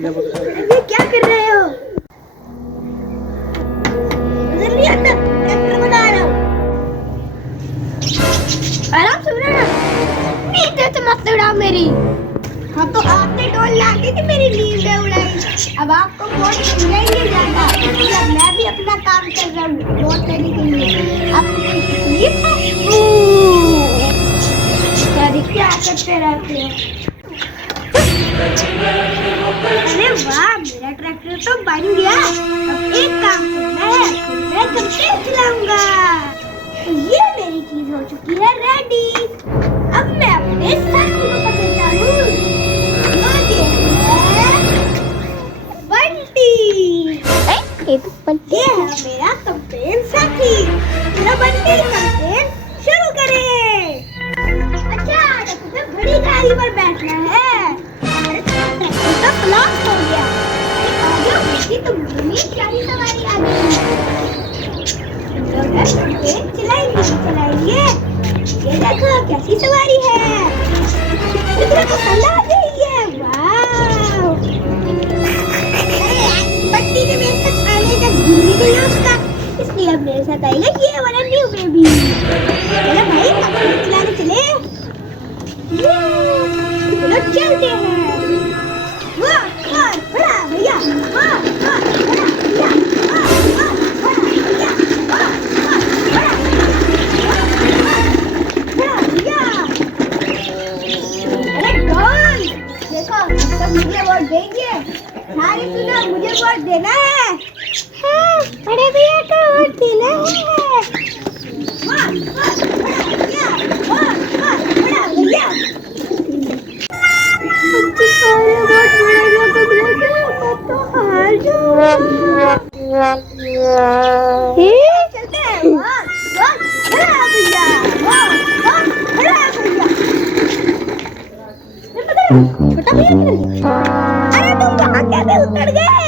ये क्या कर रहे हो? जल्दी अंदर ट्रैक्टर बना रहा हूँ। आराम से बनाना। नींद तो मत उड़ाओ मेरी। हाँ तो आपने डोल ला दी थी मेरी नींद उड़ाई। अब आपको बहुत सुनेंगे ज्यादा। जब मैं भी अपना काम कर रहा हूँ डोल करने के लिए। आपको कोई तकलीफ है? क्या करते रहते हो? अरे वाह, मेरा ट्रैक्टर तो बन गया। अब एक काम करना है, मैं कब से चलाऊंगा। तो ये मेरी चीज हो चुकी है रेडी। अब मैं अपने साथी को पकड़ता हूँ। बंटी। ये है मेरा कंपेन साथी। चलो बंटी, कंपेन शुरू करें। अच्छा, तो बड़ी गाड़ी पर बैठना है। तो ब्लॉक हो गया। आगे बेटी तुम मेरी गाड़ी सवारी आ गई। चलाएंगे चलाएंगे। ये देखो कैसी सवारी है। कितना पसंद आ रही है। वाह। बच्ची ने मेरे साथ आने का दिल नहीं दिया उसका, इसलिए अब मेरे साथ आएगा ये वाला न्यू बेबी। चलो भाई अब चलाने चले। चलो चलते हैं। वाह वाह बड़ा भैया। वाह वाह बड़ा भैया। वाह वाह बड़ा भैया। वाह वाह बड़ा भैया। अरे डॉन देखो, तो मुझे वोट देंगे। सारी सुनो, मुझे वोट देना है। हाँ, बड़े भैया को वोट देना है। वाह वाह बड़ा भैया। वाह वाह बड़ा भैया। सारे वोट मिलेगा तो तो हार जाऊंगा। चलते हैं। वाह वाह बड़ा भैया। वाह वाह बड़ा भैया। छोटा भैया किधर गया? अरे तुम वहाँ कैसे उतर गए?